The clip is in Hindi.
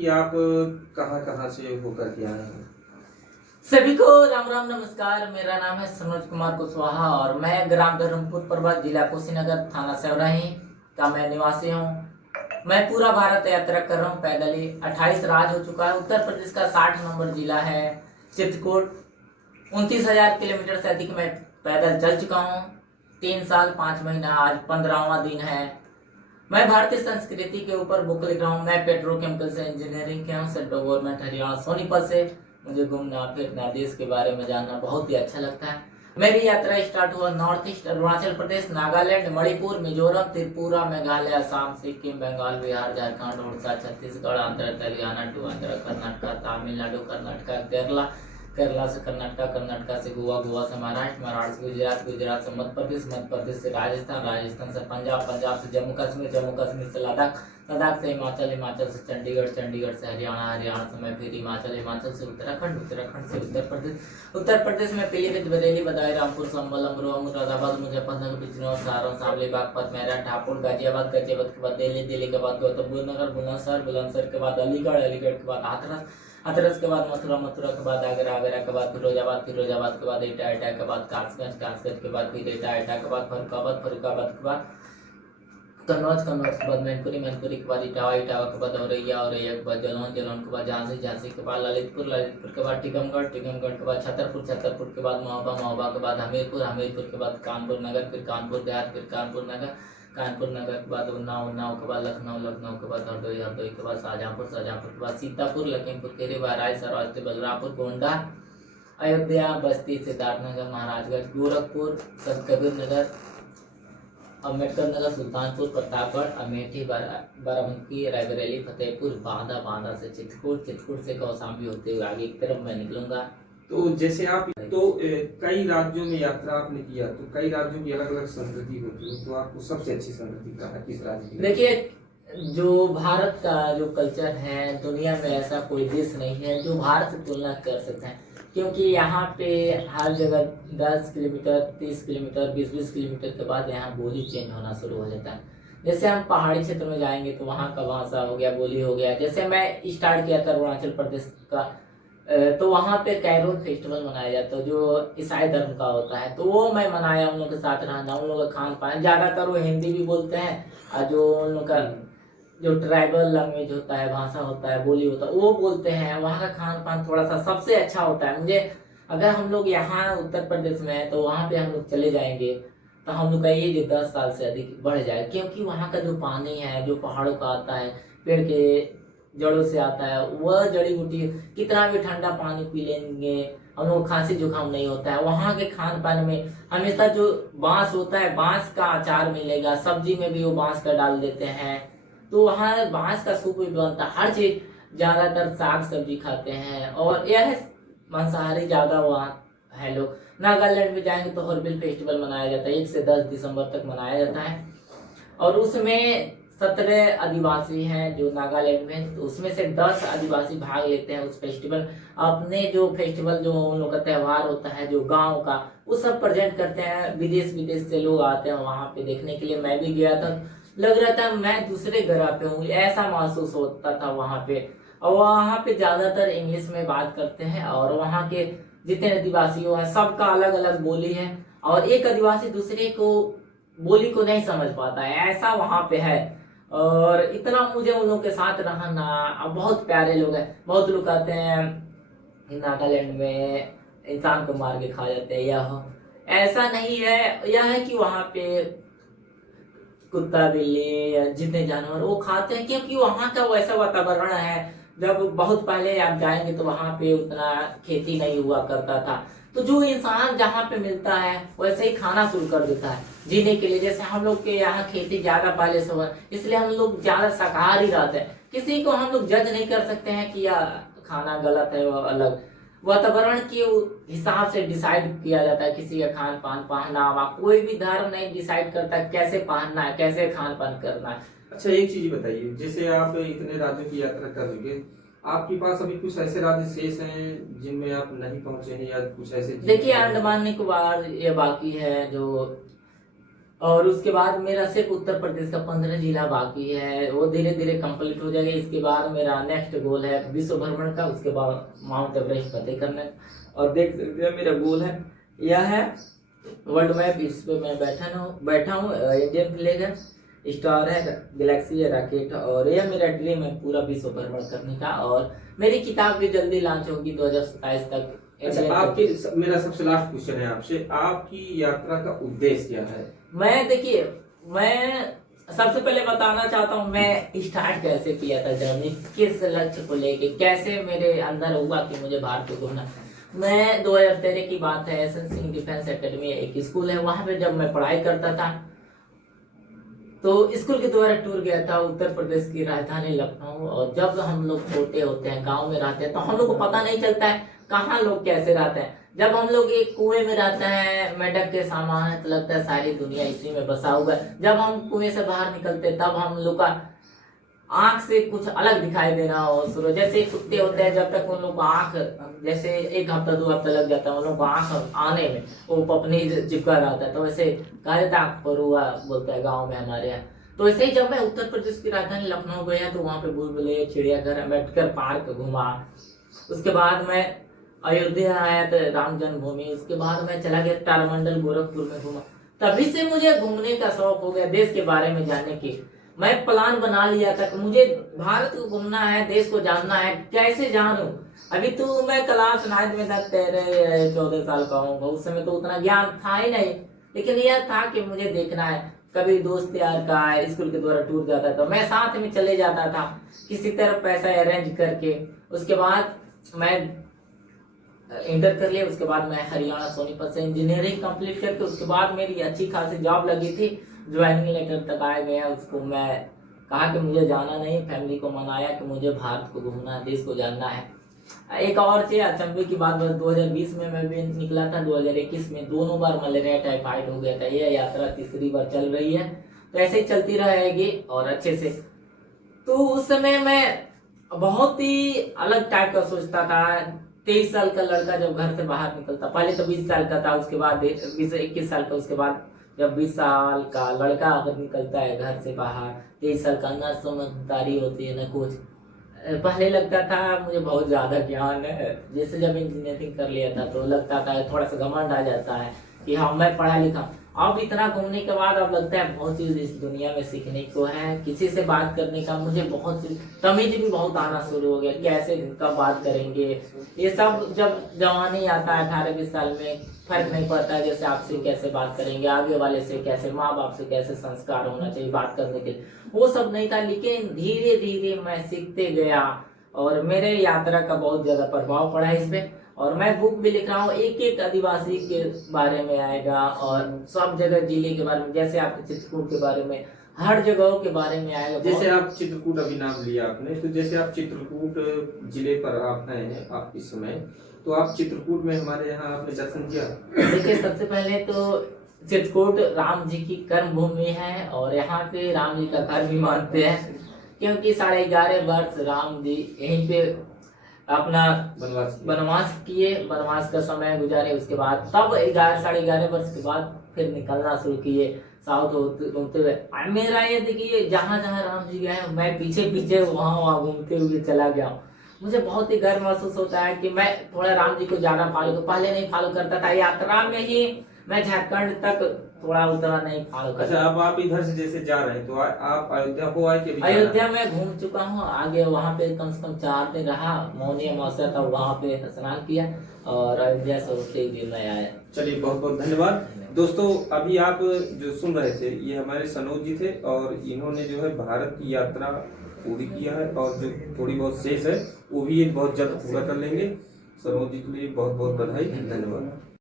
कि आप कहाँ कहाँ से होकर के आए हैं। सभी को राम राम नमस्कार। मेरा नाम है सनोज कुमार कुशवाहा और मैं ग्राम धर्मपुर पर्वत जिला कुशीनगर थाना सेवराही का मैं निवासी हूँ। मैं पूरा भारत यात्रा कर रहा हूँ पैदल ही। 28 राज्य हो चुका है। उत्तर प्रदेश का 60 नंबर जिला है चित्रकूट। 29,000 किलोमीटर से अधिक मैं पैदल चल चुका हूँ। 3 साल 5 महीना, आज 15वां दिन है। मैं भारतीय संस्कृति के ऊपर बुक लिख रहा हूँ। मैं पेट्रोकेमिकल से इंजीनियरिंग किया हूँ, सेंट्रल गवर्नमेंट हरियाणा सोनीपत से। मुझे घूमना फिरना देश के बारे में जानना बहुत ही अच्छा लगता है। मेरी यात्रा स्टार्ट हुआ north east, Arunachal Pradesh, Nagaland, Manipur, Mizoram, Tripura, Meghalaya, Assam, Sikkim, Bengal, Bihar, Jharkhand, Orissa, Chhattisgarh, Andhra, Telangana to Andhra, Karnataka, Tamil Nadu, Karnataka, Kerala, Kerala से कर्नाटका, कर्नाटका से गोवा, गोवा से महाराष्ट्र, महाराष्ट्र से गुजरात, गुजरात से मध्य प्रदेश, मध्य प्रदेश से राजस्थान, राजस्थान से पंजाब, पंजाब से जम्मू कश्मीर, जम्मू कश्मीर से लद्दाख, लद्दाख से हिमाचल, हिमाचल से चंडीगढ़, चंडीगढ़ से हरियाणा, हरियाणा से मैं फिर हिमाचल, हिमाचल से उत्तराखंड, उत्तराखंड से उत्तर प्रदेश, उत्तर प्रदेश में पीलीभीत, बरेली, बदायूं, रामपुर, संबल, अमरोहा, मुरादाबाद, मुजफ्फरनगर, बिजनौर, सारण, शामली, बागपत, मेरठ, हापुड़, गाजियाबाद, गाजियाबाद के बाद दिल्ली, दिल्ली के बाद गौतमबुद्ध नगर, बुलंदशहर, बुलंदशहर के बाद अलीगढ़, अलीगढ़ के बाद हाथरस, हाथरस के बाद मथुरा, मथुरा के बाद आगरा, आगरा के बाद फिरोजाबाद, फिरोजाबाद के बाद एटा, एटा के बाद कासगंज, कासगंज के बाद फिर एटा, एटा के बाद फरुखाबाद, फरुखाबाद के बाद कन्नौज, कन्नौज के बाद मैनपुरी, मैनपुरी के बाद इटावा, इटावा के बाद औरैया, औरैया के बाद जलौन, जलौन के बाद झांसी, झांसी के बाद ललितपुर, ललितपुर के बाद टीकमगढ़, टीकमगढ़ के बाद छतरपुर, छतरपुर के बाद महोबा, महोबा के बाद हमीरपुर, हमीरपुर के बाद कानपुर नगर, फिर कानपुर देहात, फिर कानपुर नगर, कानपुर नगर के बाद उन्नाव, उन्नाव के बाद लखनऊ, लखनऊ के बाद हरदोई, हरदोई के बाद शाहजहांपुर, शाहजहांपुर के बाद सीतापुर, लखीमपुर खीरी, बहराइच, सरस्वती, बलरामपुर, गोंडा, अयोध्या, बस्ती, सिद्धार्थनगर, महाराजगंज, गोरखपुर, संत कबीर नगर, अम्बेडकर नगर, सुल्तानपुर, प्रतापगढ़, अमेठी, बाराबंकी, रायबरेली, फतेहपुर, बांदा, बांदा से चित्रकूट, चित्रकूट से कौशाम्बी होते हुए आगे की तरफ मैं निकलूंगा। तो जैसे आप कई राज्यों में यात्रा आपने किया, तो कई राज्यों की अलग अलग संस्कृति होती है, तो आपको सबसे अच्छी संस्कृति कहाँ है, किस राज्य की? देखिए, जो भारत का जो कल्चर है, दुनिया में ऐसा कोई देश नहीं है जो भारत से तुलना कर सकते हैं। क्योंकि यहाँ पे हर जगह 10 किलोमीटर, 30 किलोमीटर, 20-20 किलोमीटर के बाद यहाँ बोली चेंज होना शुरू हो जाता है। जैसे हम पहाड़ी क्षेत्र में जाएंगे तो वहाँ का भाषा हो गया, बोली हो गया। जैसे मैं स्टार्ट किया था अरुणाचल प्रदेश का, तो वहाँ पे कैरोल फेस्टिवल मनाया जाता है जो ईसाई धर्म का होता है। तो वो मैं मनाया, उन लोगों के साथ रहना, उन लोगों का खान पान, ज़्यादातर वो हिंदी भी बोलते हैं और जो उन लोग का जो ट्राइबल लैंग्वेज होता है, भाषा होता है, बोली होता है, वो बोलते हैं। वहाँ का खान पान थोड़ा सा सबसे अच्छा होता है। मुझे अगर हम लोग यहाँ उत्तर प्रदेश में हैं तो वहाँ पे हम लोग चले जाएंगे तो हम लोग का एज 10 साल से अधिक बढ़ जाए, क्योंकि वहाँ का जो पानी है, जो पहाड़ों का आता है, पेड़ के जड़ों से आता है, वह जड़ी बूटी, कितना भी ठंडा पानी पी लेंगे हम लोग, खांसी जुकाम नहीं होता है। वहाँ के खान पान में हमेशा जो बांस होता है, बांस का अचार मिलेगा, सब्जी में भी वो बांस का डाल देते हैं। तो वहाँ बांस का सूप भी बनता है, हर चीज, ज्यादातर साग सब्जी खाते हैं। और यह मांसाहारी ज्यादा वहाँ है लोग। नागालैंड में जाएंगे तो हॉर्नबिल फेस्टिवल मनाया जाता है, 1 से 10 दिसंबर तक मनाया जाता है। और उसमें 17 आदिवासी हैं जो नागालैंड में, तो उसमें से 10 आदिवासी भाग लेते हैं उस फेस्टिवल। अपने जो फेस्टिवल, जो उन लोग का त्यौहार होता है जो गांव का, वो सब प्रेजेंट करते हैं। विदेश विदेश से लोग आते हैं वहां पे देखने के लिए। मैं भी गया था, लग रहा था मैं दूसरे ग्रह पे हूँ, ऐसा महसूस होता था वहां पे। और वहां पे ज्यादातर इंग्लिश में बात करते हैं। और वहां के जितने आदिवासी हैं सबका अलग अलग बोली है, और एक आदिवासी दूसरे को बोली को नहीं समझ पाता है, ऐसा वहां पे है। और इतना मुझे उन लोगों के साथ रहना, अब बहुत प्यारे लोग हैं। बहुत लोग कहते हैं नागालैंड में इंसान को मार के खा जाते हैं, यह ऐसा नहीं है। यह है कि वहाँ पे कुत्ता, बिल्ली या जितने जानवर वो खाते हैं, क्योंकि वहाँ का वैसा वातावरण है। जब बहुत पहले आप जाएंगे तो वहाँ पे उतना खेती नहीं हुआ करता था, तो जो इंसान जहाँ पे मिलता है वैसे ही खाना शुरू कर देता है जीने के लिए। जैसे हम लोग के यहाँ खेती ज्यादा पहले से हुआ, इसलिए हम लोग ज्यादा शाकाहारी रहते हैं। किसी को हम लोग जज नहीं कर सकते हैं कि यह खाना गलत है, वह अलग। वातावरण के हिसाब से डिसाइड किया जाता है किसी का खान पान, पहनावा। कोई भी धर्म नहीं डिसाइड करता कैसे पहनना है, कैसे खान पान करना है। अच्छा, एक चीज बताइए, जैसे आप इतने राज्यों की यात्रा कर चुके, आपके पास अभी कुछ ऐसे राज्य शेष हैं जिनमें आप नहीं पहुंचे हैं, या कुछ ऐसे? देखिए, अंडमान निकोबार ये बाकी है, जो और उसके बाद मेरा सिर्फ उत्तर प्रदेश का 15 जिला बाकी है, वो धीरे धीरे कंप्लीट हो जाएगा। इसके बाद मेरा नेक्स्ट गोल है विश्व भ्रमण का, उसके बाद माउंट एवरेस्ट फतेह करना है। और देख सकते हैं मेरा गोल है, यह है वर्ल्ड मैप, इस पे मैं बैठा हूँ। इंडियन फ्लैग है, स्टार है, गैलेक्सी है, रॉकेट, और यह मेरा ड्रीम है पूरा विश्व भ्रमण करने का। और मेरी किताब भी जल्दी लॉन्च होगी 2027 तक। अच्छा, आपके मेरा सबसे लास्ट क्वेश्चन है आपसे, आपकी यात्रा का उद्देश्य क्या है? मैं सबसे पहले बताना चाहता हूँ मैं स्टार्ट कैसे किया था जर्नी, किस लक्ष्य को लेके, कैसे मेरे अंदर हुआ कि मुझे बाहर को घूमना। मैं 2013 की बात है, S N Singh defence academy एक स्कूल है, वहां पे जब मैं पढ़ाई करता था तो स्कूल के द्वारा टूर गया था उत्तर प्रदेश की राजधानी लखनऊ। और जब हम लोग छोटे होते हैं, गांव में रहते हैं, तो हम लोग को पता नहीं चलता है कहाँ लोग कैसे रहते हैं। जब हम लोग एक कुएं में रहते हैं, मेंढक के सामान है, तो लगता है सारी दुनिया इसी में बसा हुआ है। जब हम कुएं से बाहर निकलते तब हम लोग का आंख से कुछ अलग दिखाई देना हो शुरू। जैसे कुत्ते होते हैं, जब तक उन लोग को आंख, जैसे 1 हफ्ता 2 हफ्ता लग जाता है उन लोग को आंख आने में, वो पपनी चिपका रहता है, तो वैसे कहा जाता है आंख पर हुआ बोलता है गाँव में हमारे यहाँ। तो ऐसे ही जब मैं उत्तर प्रदेश की राजधानी लखनऊ गया तो वहाँ पे बुलबुले, चिड़ियाघर, अम्बेडकर पार्क घूमा। उसके बाद मैं अयोध्या आया तो राम जन्मभूमि, उसके बाद मैं चला गया तारामंडल गोरखपुर में घूमा। तभी से मुझे घूमने का शौक हो गया, देश के बारे में जानने की। मैं प्लान बना लिया था कि मुझे भारत को घूमना है, देश को जानना है। कैसे जानूं? अभी तो मैं क्लास 9 में था, 13-14 साल का हूँ, उस समय तो उतना ज्ञान था ही नहीं, लेकिन यह था कि मुझे देखना है। कभी दोस्त यार का स्कूल के द्वारा टूर जाता था, मैं साथ में चले जाता था किसी तरह पैसा अरेंज करके। उसके बाद मैं इंटर कर लिया, उसके बाद मैं हरियाणा सोनीपत से इंजीनियरिंग कंप्लीट करके, उसके बाद मेरी अच्छी खासी जॉब लगी थी, ज्वाइनिंग लेटर तक आ गया। उसको मैं कहा कि मुझे जाना नहीं, फैमिली को मनाया कि मुझे भारत को घूमना है, देश को जानना है। एक और चीज अचंभे की बात, 2020 में मैं भी निकला था, 2021 में दोनों बार मलेरिया टाइफाइड हो गया था। यह यात्रा तीसरी बार चल रही है, तो ऐसे ही चलती रहेगी और अच्छे से। तो उस समय मैं बहुत ही अलग टाइप का सोचता था। 23 साल का लड़का जब घर से बाहर निकलता, पहले तो 20 साल का था, उसके बाद 21 साल का, उसके बाद जब 20 साल का लड़का अगर निकलता है घर से बाहर, 23 साल का, न समझदारी होती है न कुछ। पहले लगता था मुझे बहुत ज्यादा ज्ञान है, जैसे जब इंजीनियरिंग कर लिया था तो लगता था थोड़ा सा घमंड आ जाता है कि हाँ मैं पढ़ा लिखा। अब इतना घूमने के बाद अब लगता है बहुत चीज इस दुनिया में सीखने को है। किसी से बात करने का मुझे बहुत तमीज भी बहुत आना शुरू हो गया, कैसे कब बात करेंगे, ये सब जब जवानी आता है 18-20 साल में, फर्क नहीं पड़ता है जैसे आपसे कैसे बात करेंगे, आगे वाले से कैसे, माँ बाप से कैसे संस्कार होना चाहिए बात करने के लिए, वो सब नहीं था। लेकिन धीरे धीरे मैं सीखते गया और मेरे यात्रा का बहुत ज्यादा प्रभाव पड़ा इस पे। और मैं बुक भी लिख रहा हूँ, एक एक आदिवासी के बारे में आएगा और सब जगह जिले के बारे में, जैसे आपके चित्रकूट के बारे में, हर जगहों के बारे में आएगा। जैसे आप चित्रकूट अभी नाम लिया आपने, तो जैसे आप चित्रकूट जिले पर आप हैं आप इस समय, तो आप चित्रकूट में हमारे यहाँ आपने दर्शन किया? देखिए, सबसे पहले तो चित्रकूट राम जी की कर्म भूमि है और यहाँ पे राम जी का घर भी मानते हैं, क्योंकि 11.5 वर्ष राम जी यहीं पे अपना वनवास किए, वनवास का समय गुजारे। उसके बाद तब 11.5 वर्ष के बाद फिर निकलना शुरू किए साउथ घूमते हुए। मेरा ये देखिए, जहाँ जहाँ राम जी गए मैं पीछे पीछे वहाँ घूमते हुए चला गया। मुझे बहुत ही गर्व महसूस होता है कि मैं थोड़ा राम जी को ज्यादा फॉलो, पहले नहीं फॉलो करता था, यात्रा में ही मैं झारखंड तक थोड़ा उतना नहीं फॉलो करता। अच्छा, अब आप इधर से जैसे जा रहे हैं तो आप अयोध्या हो आए कि? अयोध्या में घूम चुका हूँ, आगे वहाँ पे कम से कम 4 दिन रहा, मौनी अमावस्या था, वहाँ पे स्नान किया और अयोध्या से होते हुए मैं आया। चलिए, बहुत बहुत धन्यवाद। दोस्तों, अभी आप जो सुन रहे थे ये हमारे सनोज जी थे और इन्होंने जो है भारत की यात्रा पूरी किया है और जो थोड़ी बहुत शेष है वो भी बहुत जल्द पूरा कर लेंगे। सनोज जी के लिए बहुत बहुत बधाई, धन्यवाद।